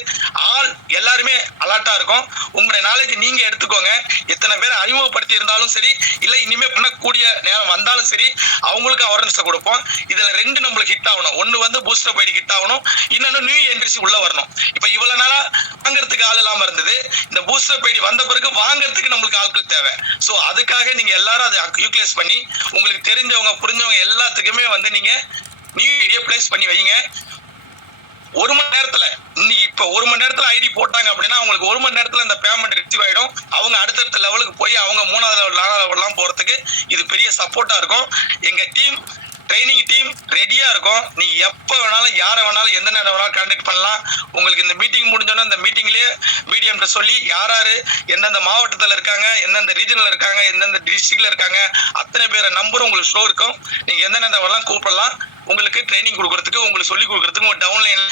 எல்லாருமே அலர்ட்டா இருக்கும். உங்களுடைய நாலேஜ் நீங்க எடுத்துக்கோங்க. எத்தனை பேர் அறிமுகப்படுத்தி இருந்தாலும் சரி, இல்ல இனிமே பண்ணக்கூடிய நேரம் வந்தாலும் சரி, அவங்களுக்கு அவேர்னஸ் கொடுப்போம். இதுல 2 நம்மளுக்கு ஹிட் ஆகணும். ஒன்னு வந்து பூஸ்டர் பைடி ஹிட் ஆகணும், இன்னொன்னு நியூ என்ட்ரிஸ் உள்ள வரணும். இப்ப இவ்வளவு நாளா வாங்குறதுக்கு ஆள் இல்லாம இருந்தது. இந்த பூஸ்டர் பைடி வந்த பிறகு வாங்குறதுக்கு நம்மளுக்கு ஆட்கள் தேவை. சோ அதுக்காக நீங்க எல்லாரும் அதை யூட்டிலைஸ் பண்ணி உங்களுக்கு தெரிஞ்சவங்க புரிஞ்சவங்க எல்லாத்துக்குமே வந்து நீங்க நியூ ஐடியா பிளேஸ் பண்ணி வைங்க. 1 மணி நேரத்துல இன்னைக்கு இப்ப 1 மணி நேரத்துல ஐடி போட்டாங்க அப்படின்னா அவங்களுக்கு 1 மணி நேரத்துல இந்த பேமெண்ட் ரிசீவ் ஆயிடும். அவங்க அடுத்தடுத்த லெவலுக்கு போய் அவங்க 3வது லெவல் 4வது லெவல்லாம் போறதுக்கு இது பெரிய சப்போர்ட்டா இருக்கும். எங்க டீம் ட்ரைனிங் டீம் ரெடியா இருக்கும். நீங்க எப்ப வேணாலும் யாரை வேணாலும் எந்த நேரம் வேணாலும் கான்டாக்ட் பண்ணலாம். உங்களுக்கு இந்த மீட்டிங் முடிஞ்சோன்னா இந்த மீட்டிங்லயே மீடியம்கிட்ட சொல்லி யாராரு எந்தெந்த மாவட்டத்துல இருக்காங்க, எந்தெந்த ரீஜன்ல இருக்காங்க, எந்தெந்த டிஸ்ட்ரிக்ட்ல இருக்காங்க, அத்தனை பேரை நம்பரும் உங்களுக்கு ஷோ இருக்கும். நீங்க எந்த நேரம் வேணாலும் கூப்பிடலாம். உங்களுக்கு ட்ரைனிங் கொடுக்கறதுக்கு, உங்களுக்கு சொல்லி கொடுக்கறதுக்கு, உங்க டவுன்லைன்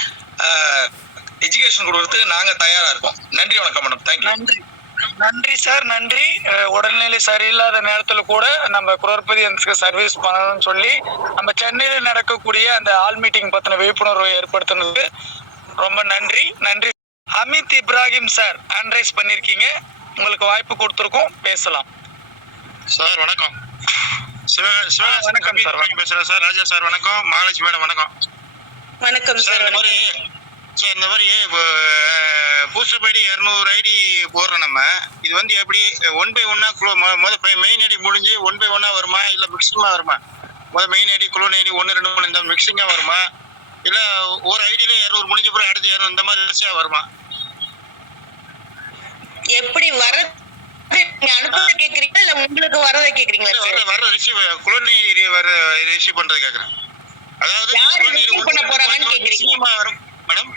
எஜுகேஷன் கொடுக்கறதுக்கு நாங்க தயாரா இருக்கோம். நன்றி, வணக்கம் மேடம். தேங்க்யூ. நன்றி சார், நன்றி. உடல்நிலை சரியில்லாத நேரத்துல கூட நம்ம குரோர்பதி சர்வீஸ் பண்ணணும்னு சொல்லி நம்ம சென்னையில நடக்கக்கூடிய அந்த ஆல் மீட்டிங் பத்தின விழிப்புணர்வை ஏற்படுத்தினதுக்கு ரொம்ப நன்றி. Amit Ibrahim sir hand rice பண்ணிருக்கீங்க, உங்களுக்கு வாய்ப்பு கொடுத்துருக்கோம், பேசலாம் சார். வணக்கம். வணக்கம் சார். பேசுறேன் சார். ராஜா சார் வணக்கம். மகாலட்சுமி மேடம் வணக்கம். வணக்கம் சார். இந்த மாதிரி பூஸ்டர் ஐடி 200 ஐடி போடுறோம் நம்ம. இது வந்து எப்படி 1 by 1 மெயின் ஐடி முடிஞ்சு 1 by 1 வருமா, இல்ல மிக்சிங்கா வருமா? மெயின் ஐடி குளோன் ஐடி 1, 2, 3 இந்த மிக்சிங்கா வருமா, இல்ல ஒரு ஐடியில 200 முடிஞ்ச பிறகு அடுத்து 200 இந்த மாதிரி வரிசையா வருமா? எப்படி வர நீங்க அனுப்புறத கேக்குறீங்களா இல்ல உங்களுக்கு வரத கேக்குறீங்களா சார்? வர ரிசீவ் குளோன் ஐடி ரிசீவ் பண்றது கேக்குறேன். அதாவது யார் ரிசீவ் பண்ண போறாங்கன்னு கேக்குறீங்க வரும் மேடம்?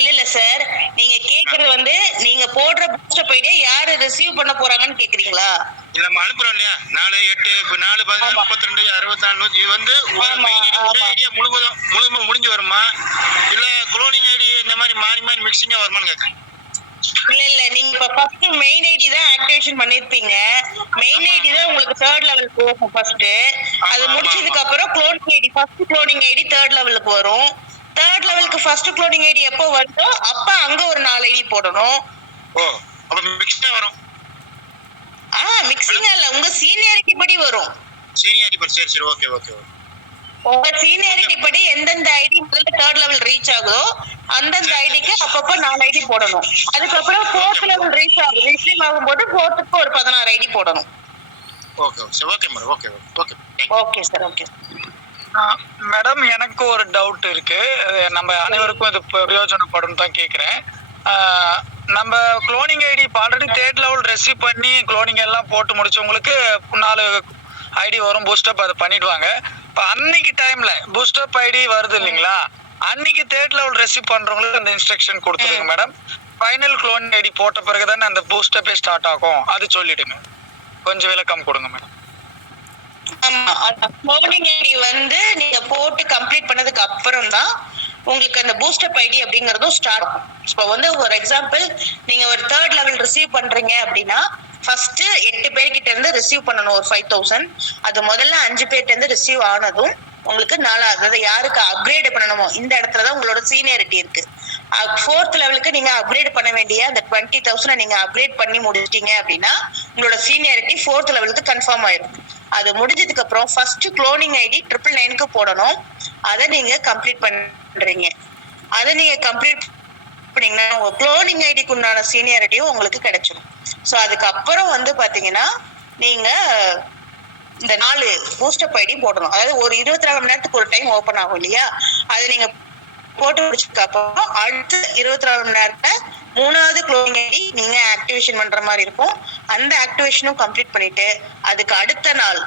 இல்ல சார், நீங்க கேக்குறது வந்து நீங்க போடுற பூஸ்டர் ஐடியை யாரு ரிசீவ் பண்ண போறாங்கன்னு கேக்குறீங்களா? இல்ல நம்ம அனுப்புறோம் இல்லையா, 4, 8, 4, 14, 32, 64 இது வந்து ஒரு ஐடியா முழுமை முடிஞ்சு வருமா, இல்ல குளோனிங் ஐடி இந்த மாதிரி மாறி மிக்சிங்கா வருமான்னு கேக்குறேன். இல்ல நீங்க இப்ப ஃபர்ஸ்ட் மெயின் ஐடி தான் ஆக்டிவேஷன் பண்ணிருப்பீங்க. மெயின் ஐடி தான் உங்களுக்கு 3rd லெவல் போகும் ஃபர்ஸ்ட். அது முடிச்சதுக்கு அப்புறம் cloning ID, first cloning ID 3rd லெவலுக்கு வரும். 3rd லெவலுக்கு ஃபர்ஸ்ட் குளோனிங் ஐடி எப்போ வருதோ அப்ப அங்க ஒரு 4 ஐடி போடணும். அப்ப மிக்ஸா வரும். மிக்சிங் இல்ல, உங்க சீனியாரிட்டி படி வரும். சீனியாரிட்டி படி. சரி ஓகே. உங்க சீனியாரிட்டி படி எந்தெந்த ஐடி முதல்ல 3rd லெவல் ரீச் ஆகுதோ அந்தந்த ஐடிக்கு அப்பப்ப 4 ஐடி போடணும். அதுக்கப்புறம் 4th லெவல் ரிசீவ் ஆகும்போது 4th ஒரு 16 ஐடி போடணும். Okay madam. Okay sir. Madam, எனக்கு ஒரு டவுட் இருக்கு. நம்ம அனைவருக்கும் இது பிரயோஜனப்படும் தான் கேட்குறேன். நம்ம cloning ID already 3rd level receive பண்ணி குளோனிங் எல்லாம் போட்டு முடிச்சவங்களுக்கு 4 ஐடி வரும், பூஸ்டப் அதை பண்ணிடுவாங்க. இப்போ அன்னைக்கு டைம்ல பூஸ்டப் ஐடி வருது இல்லைங்களா, அன்னைக்கு 3rd லெவல் ரிசீவ் பண்றவங்களுக்கு அந்த இன்ஸ்ட்ரக்ஷன் கொடுத்துருங்க மேடம். ஃபைனல் குளோனிங் ஐடி போட்ட பிறகு தானே அந்த பூஸ்டப்பே ஸ்டார்ட் ஆகும், அது சொல்லிடுங்க. கொஞ்சம் விளக்கம் கொடுங்க மேடம். குளோனிங் ஐடி வந்து நீங்க போட்டு கம்ப்ளீட் பண்ணதுக்கு அப்புறம் தான் உங்களுக்கு அந்த பூஸ்டப் ஐடி அப்படிங்கறதும் ஸ்டார்ட் ஆகும். இப்போ வந்து ஒரு எக்ஸாம்பிள், நீங்க ஒரு 3rd லெவல் ரிசீவ் பண்றீங்க அப்படின்னா ஃபர்ஸ்ட் 8 பேர்கிட்ட இருந்து ரிசீவ் பண்ணணும் ஒரு 5000. அது முதல்ல 5 பேர்கிட்ட இருந்து ரிசீவ் ஆனதும் உங்களுக்கு 4, அதாவது யாருக்கு அப்கிரேட் பண்ணணுமோ இந்த இடத்துலதான் உங்களோட சீனியாரிட்டி இருக்கு. 4th லெவலுக்கு நீங்க அப்கிரேட் பண்ண வேண்டிய அந்த 20,000 நீங்க அப்கிரேட் பண்ணி முடிச்சிட்டீங்க அப்படின்னா உங்களோட சீனியாரிட்டி 4th லெவலுக்கு கன்ஃபார்ம் ஆயிடும். அது முடிஞ்சதுக்கு அப்புறம் ஃபர்ஸ்ட் குளோனிங் ஐடி 999க்கு போடணும். அதை நீங்க கம்ப்ளீட் பண்றீங்க. அதை நீங்க கம்ப்ளீட் பண்ணீங்கன்னா உங்க குளோனிங் ஐடிக்கு உண்டான சீனியாரிட்டியும் உங்களுக்கு கிடைச்சிடும். ஸோ அதுக்கப்புறம் வந்து பாத்தீங்கன்னா நீங்க இந்த 4 பூஸ்டப் ஐடி போடணும். அதாவது ஒரு 24 மணி நேரத்துக்கு ஒரு டைம் ஓபன் ஆகும் இல்லையா, அது நீங்க போட்டு முடிச்சதுக்கு அப்புறம் அடுத்த 24 மணி நேரத்துல 3வது குளோனிங் ஐடி நீங்க ஆக்டிவேஷன் பண்ற மாதிரி இருக்கும். அந்த ஆக்டிவேஷனும் கம்ப்ளீட் பண்ணிட்டு அதுக்கு அடுத்த நாள்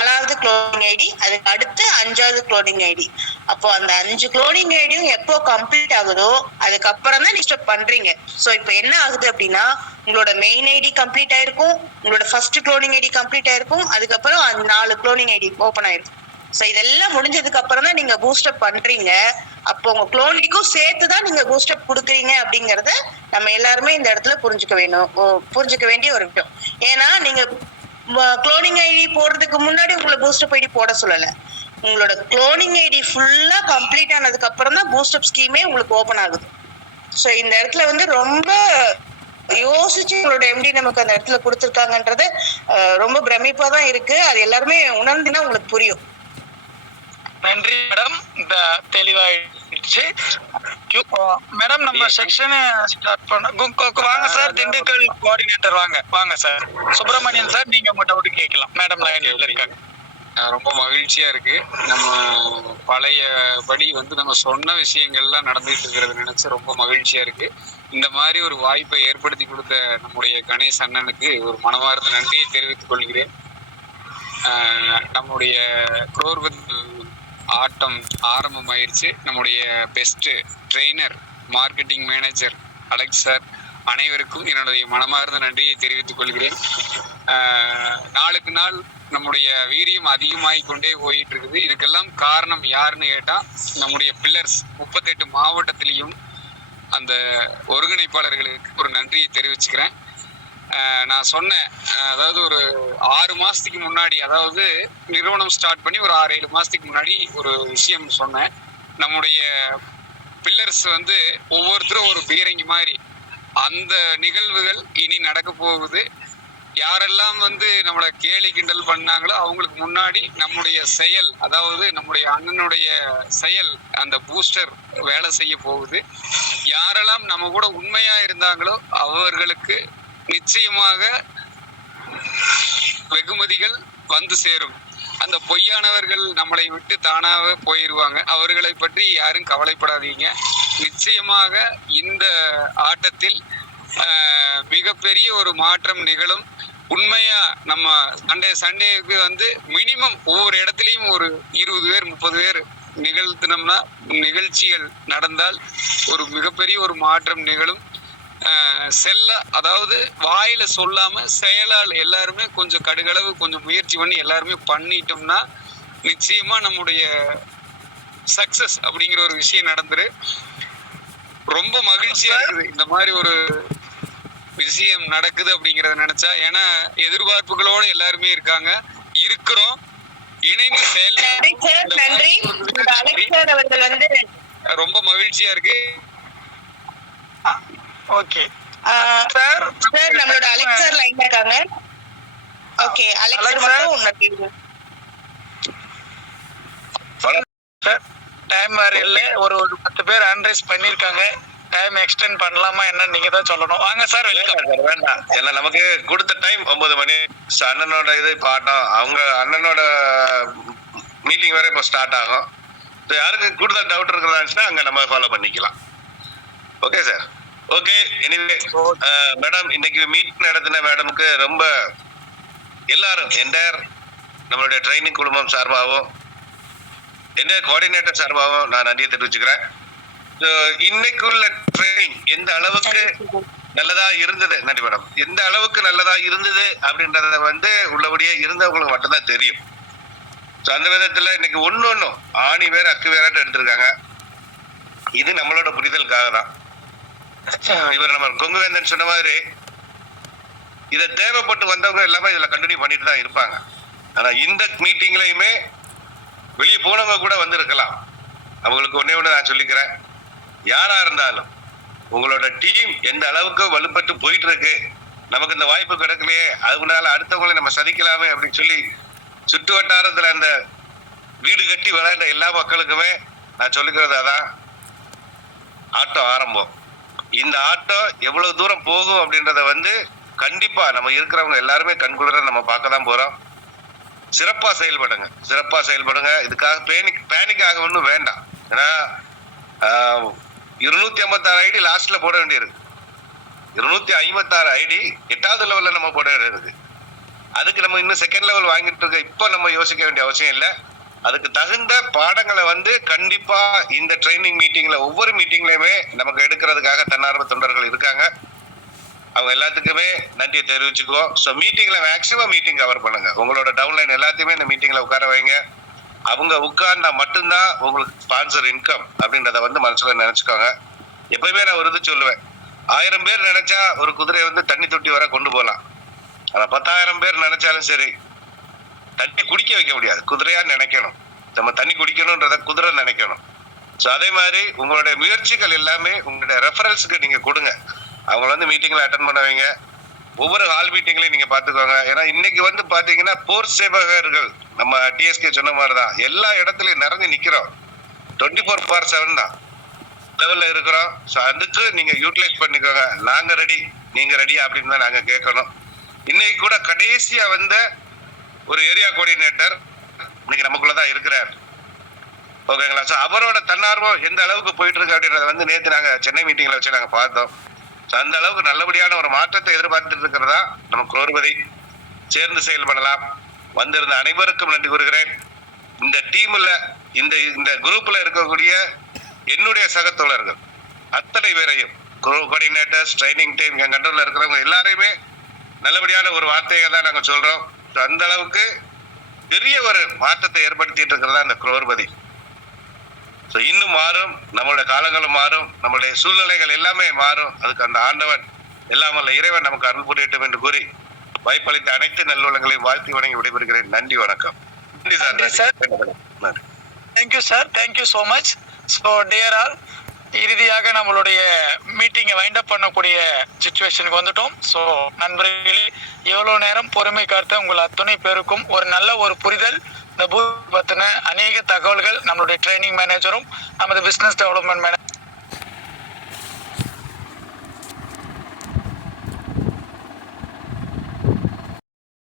4வது குளோனிங் ஐடி, அதுக்கு அடுத்து 5வது குளோனிங் ஐடி. அப்போ அந்த 5 குளோனிங் ஐடியும் எப்போ கம்ப்ளீட் ஆகுதோ அதுக்கப்புறம் தான் நீங்க பண்றீங்க. சோ இப்போ என்ன ஆகுது அப்படின்னா, உங்களோட மெயின் ஐடி கம்ப்ளீட் ஆயிருக்கும், உங்களோட ஃபர்ஸ்ட் குளோனிங் ஐடி கம்ப்ளீட் ஆயிருக்கும், அதுக்கப்புறம் 4 குளோனிங் ஐடி ஓபன் ஆயிருக்கும். சோ இதெல்லாம் முடிஞ்சதுக்கு அப்புறம் தான் நீங்க பூஸ்டப் பண்றீங்க. அப்போ உங்க குளோனிக்கும் சேர்த்துதான் நீங்க பூஸ்டப் கொடுக்குறீங்க அப்படிங்கறத நம்ம எல்லாருமே இந்த இடத்துல புரிஞ்சுக்க வேண்டிய ஒரு விஷயம். ஏன்னா நீங்க குளோனிங் ஐடி போடுறதுக்கு முன்னாடி உங்களை பூஸ்டப் ஐடி போட சொல்லல. உங்களோட குளோனிங் ஐடி ஃபுல்லா கம்ப்ளீட் ஆனதுக்கு அப்புறம் தான் பூஸ்டப் ஸ்கீமே உங்களுக்கு ஓபன் ஆகுது. சோ இந்த இடத்துல வந்து ரொம்ப யோசிச்சு உங்களோட எம்டி நமக்கு அந்த இடத்துல கொடுத்துருக்காங்கன்றது ரொம்ப பிரமிப்பா தான் இருக்கு. அது எல்லாருமே உணர்ந்துன்னா உங்களுக்கு புரியும். நன்றி மேடம், இந்த தெளிவாயிடுச்சு. மேடம் நம்ம செக்ஷன் ஸ்டார்ட் பண்ண வாங்க சார். திண்டுக்கல் கோஆர்டினேட்டர் வாங்க சார். சுப்பிரமணியன் சார், நீங்க உங்க டவுட் கேட்கலாம். மேடம் லைன்ல இருக்காங்க. ரொம்ப மகிழ்ச்சியா இருக்கு. நம்ம பழையபடி வந்து நம்ம சொன்ன விஷயங்கள்லாம் நடந்துட்டு இருக்கிறத நினைச்சு ரொம்ப மகிழ்ச்சியா இருக்கு. இந்த மாதிரி ஒரு வாய்ப்பை ஏற்படுத்தி கொடுத்த நம்முடைய கணேஷ் அண்ணனுக்கு ஒரு மனமார்ந்த நன்றியை தெரிவித்துக் கொள்கிறேன். நம்முடைய குரோர்வத் ஆட்டம் ஆரம்பமாயிருச்சு. நம்முடைய best trainer, marketing manager Alex sir அனைவருக்கும் என்னுடைய மனமார்ந்த நன்றியை தெரிவித்துக் கொள்கிறேன். நாளுக்கு நாள் நம்முடைய வீரியம் அதிகமாகிக் கொண்டே போயிட்டு இருக்குது. இதுக்கெல்லாம் காரணம் யாருன்னு கேட்டா, நம்முடைய பில்லர்ஸ் 38 மாவட்டத்திலையும் அந்த ஒருங்கிணைப்பாளர்களுக்கு ஒரு நன்றியை தெரிவிச்சுக்கிறேன். நான் சொன்னேன், அதாவது ஒரு 6 மாசத்துக்கு முன்னாடி, அதாவது நிறுவனம் ஸ்டார்ட் பண்ணி ஒரு 6-7 மாசத்துக்கு முன்னாடி ஒரு விஷயம் சொன்னேன். நம்முடைய பில்லர்ஸ் வந்து ஒவ்வொருத்தரும் ஒரு பீரங்கி மாதிரி. அந்த நிகழ்வுகள் இனி நடக்க போகுது. யாரெல்லாம் வந்து நம்மளை கேலி கிண்டல் பண்ணாங்களோ அவங்களுக்கு முன்னாடி நம்முடைய செயல், அதாவது நம்முடைய அண்ணனுடைய செயல், அந்த பூஸ்டர் வேலை செய்ய போகுது. யாரெல்லாம் நம்ம கூட உண்மையா இருந்தாங்களோ அவர்களுக்கு நிச்சயமாக வெகுமதிகள் வந்து சேரும். அந்த பொய்யானவர்கள் நம்மளை விட்டு தானாக போயிடுவாங்க. அவர்களை பற்றி யாரும் கவலைப்படாதீங்க. நிச்சயமாக இந்த ஆட்டத்தில் மிகப்பெரிய ஒரு மாற்றம் நிகழும். உண்மையா நம்ம சண்டேக்கு வந்து மினிமம் ஒவ்வொரு இடத்துலையும் ஒரு 20 பேர் 30 பேர் நிகழ்த்தினோம்னா, நிகழ்ச்சிகள் நடந்தால் ஒரு மிகப்பெரிய ஒரு மாற்றம் நிகழும். அதாவது வாயில சொல்லாம செயலால் எல்லாருமே கொஞ்சம் கடுகளவு கொஞ்சம் முயற்சி பண்ணி எல்லாருமே பண்ணிட்டோம்னா நிச்சயமா நம்முடைய சக்சஸ் அப்படிங்கிற ஒரு விஷயம் நடந்துரு. ரொம்ப மகிழ்ச்சியா இருக்குது இந்த மாதிரி ஒரு விஷயம் நடக்குது அப்படிங்கறத நினைச்சா. ஏன்னா எதிர்பார்ப்புகளோட எல்லாருமே இருக்கிறோம். இணைந்து ரொம்ப மகிழ்ச்சியா இருக்கு. ஓகே சார், நம்மளோட அலெக்ஸ் சார் லைன்ல இருக்காங்க. ஓகே அலெக்ஸ் மட்டும் சார், டைம் வேற இல்ல. ஒரு 10 பேர் அன்ரைஸ் பண்ணிருக்காங்க. டைம் எக்ஸ்டெண்ட் பண்ணலாமா என்னன்னு நீங்க தான் சொல்லணும். வாங்க சார், வெல்கம். வேண்டாம், ஏன்னா நமக்கு கொடுத்த டைம் 9 மணி. அண்ணனோட இது பாட்டம், அவங்க அண்ணனோட மீட்டிங் வேற இப்போ ஸ்டார்ட் ஆகும். யாருக்கு கூடுதல் டவுட் இருக்கிறதா அங்க நம்ம ஃபாலோ பண்ணிக்கலாம். Okay sir. Okay, anyway madam, இன்னைக்கு மீட் நடத்தின மேடமுக்கு ரொம்ப எல்லாரும் என்டையர் நம்மளுடைய ட்ரைனிங் குழுமம் சார்பாகவும் என்டையர் கோஆர்டினேட்டர் சார்பாகவும் நான் நன்றியை தெரிவிச்சுக்கிறேன். இன்னைக்குள்ள ட்ரைனிங் எந்த அளவுக்கு நல்லதா இருந்தது, நன்றி மேடம், எந்த அளவுக்கு நல்லதா இருந்தது அப்படின்றத வந்து உள்ளபடியே இருந்தவங்களுக்கு மட்டும்தான் தெரியும். ஸோ அந்த விதத்துல இன்னைக்கு ஒன்னொன்னும் ஆணி வேற அக்கு வேறாட்டு எடுத்திருக்காங்க. இது நம்மளோட புரிதலுக்காக தான். இவர் நம்ம கொங்குவேந்தன் சொன்ன மாதிரி இதை தேவைப்பட்டு வந்தவங்க எல்லாமே இதுல கண்டினியூ பண்ணிட்டு தான் இருப்பாங்க. ஆனா இந்த மீட்டிங்லயுமே வெளியே போனவங்க கூட வந்து இருக்கலாம். அவங்களுக்கு ஒன்னே ஒண்ணு நான் சொல்லிக்கிறேன், யாரா இருந்தாலும் உங்களோட டீம் எந்த அளவுக்கு வலுப்பட்டு போயிட்டு இருக்கு, நமக்கு இந்த வாய்ப்பு கிடைக்கலையே, அதனால அடுத்தவங்களை நம்ம சதிக்கலாமே அப்படின்னு சொல்லி சுற்று வட்டாரத்துல அந்த வீடு கட்டி விளையாண்ட எல்லா மக்களுக்குமே நான் சொல்லிக்கிறது அதான், ஆட்டம் ஆரம்பம். இந்த ஆட்டம் எவ்வளவு தூரம் போகும் அப்படின்றத வந்து கண்டிப்பா நம்ம இருக்கிறவங்க எல்லாருமே கண்குளிர நம்ம பார்க்க தான் போறோம். சிறப்பா செயல்படுங்க. இதுக்காக பேனிக் ஆக ஒன்றும் வேண்டாம். ஏன்னா 256 ஐடி லாஸ்ட்ல போட வேண்டியிருக்கு. 256 ஐடி 8வது லெவல்ல நம்ம போட வேண்டியிருக்கு. அதுக்கு நம்ம இன்னும் செகண்ட் லெவல் வாங்கிட்டு இருக்க இப்போ நம்ம யோசிக்க வேண்டிய அவசியம் இல்லை. அதுக்கு தகுந்த பாடங்களை வந்து கண்டிப்பா இந்த ட்ரைனிங் மீட்டிங்ல ஒவ்வொரு மீட்டிங்லயுமே நமக்கு எடுக்கிறதுக்காக தன்னார்வ தொண்டர்கள் இருக்காங்க. அவங்க எல்லாத்துக்குமே நன்றியை தெரிவிச்சுக்குவோம். ஸோ மீட்டிங்ல மேக்சிமம் மீட்டிங் கவர் பண்ணுங்க. உங்களோட டவுன்லைன் எல்லாத்தையுமே இந்த மீட்டிங்ல உட்கார வைங்க. அவங்க உட்கார்ந்தா மட்டும்தான் உங்களுக்கு ஸ்பான்சர் இன்கம் அப்படின்றத வந்து மனசுல நினைச்சுக்கோங்க. எப்பயுமே நான் ஒரு இது சொல்லுவேன், 1000 பேர் நினைச்சா ஒரு குதிரையை வந்து தண்ணி தொட்டி வர கொண்டு போகலாம். ஆனா 10,000 பேர் நினைச்சாலும் சரி தண்ணி குடிக்க வைக்க முடியாது. குதிரையா நினைக்கணும், நம்ம தண்ணி குடிக்கணும்ன்றத குதிரை நினைக்கணும். ஸோ அதே மாதிரி உங்களுடைய முயற்சிகள் எல்லாமே உங்களுடைய ரெஃபரன்ஸுக்கு நீங்க கொடுங்க. அவங்க வந்து மீட்டிங்ல அட்டன் பண்ண வைங்க. ஒவ்வொரு ஹால் மீட்டிங்லையும் நீங்க பாத்துக்கோங்க. ஏன்னா இன்னைக்கு வந்து பாத்தீங்கன்னா போர் சேவகர்கள் நம்ம டிஎஸ்கே சொன்ன மாதிரிதான் எல்லா இடத்துலயும் நிறைஞ்சு நிக்கிறோம். 24/7 தான் லெவல்ல இருக்கிறோம். ஸோ அதுக்கு நீங்க யூட்டிலைஸ் பண்ணிக்கோங்க. நாங்க ரெடி, நீங்க ரெடி அப்படின்னு தான் நாங்க கேட்கணும். இன்னைக்கு கூட கடைசியா வந்த ஒரு ஏரியா கோஆர்டினேட்டர் இன்னைக்கு நமக்குள்ளதான் இருக்கிறார். ஓகேங்களா? ஸோ அவரோட தன்னார்வம் எந்த அளவுக்கு போயிட்டு இருக்கு அப்படின்றத வந்து நேற்று நாங்க சென்னை மீட்டிங்ல வச்சு நாங்க பார்த்தோம். ஸோ அந்த அளவுக்கு நல்லபடியான ஒரு மாற்றத்தை எதிர்பார்த்துட்டு இருக்கிறதா நம்ம குரோர்பதி சேர்ந்து செயல்படலாம். வந்திருந்த அனைவருக்கும் நன்றி கூறுகிறேன். இந்த டீம்ல இந்த குரூப்ல இருக்கக்கூடிய என்னுடைய சக தோழர்கள் அத்தனை பேரையும் கோஆர்டினேட்டர்ஸ், ட்ரைனிங் டீம், என் கண்ட்ரோல்ல இருக்கிறவங்க எல்லாரையுமே நல்லபடியான ஒரு வார்த்தையை தான் நாங்க சொல்றோம். அந்த அளவுக்கு பெரிய ஒரு மாற்றத்தை ஏற்படுத்திட்டு இருக்கிறதா இந்த குரோர்பதி. ஸோ இன்னும் மாறும், நம்மளுடைய காலங்களும் மாறும், நம்மளுடைய சூழ்நிலைகள் எல்லாமே மாறும். அதுக்கு அந்த ஆண்டவன் எல்லாம் வல்ல இறைவன் நமக்கு அருள் புரியட்டும் என்று கூறி வாய்ப்பளித்த அனைத்து நல்லுள்ளங்களையும் வாழ்த்தி வணங்கி விடைபெறுகிறேன். நன்றி, வணக்கம். நன்றி sir. Thank you sir, thank you so much. So dear all, இறுதியாக நம்மளுடைய மீட்டிங்கை வைண்ட் அப் பண்ணக்கூடிய சிச்சுவேஷனுக்கு வந்துட்டோம். ஸோ நண்பர்களே, எவ்வளோ நேரம் பொறுமை காத்த உங்கள் அத்தனை பேருக்கும் ஒரு நல்ல ஒரு புரிதல், இந்த பூத் பற்றின அநேக தகவல்கள் நம்மளுடைய ட்ரைனிங் மேனேஜரும் நமது பிஸ்னஸ் டெவலப்மெண்ட் மேனேஜர்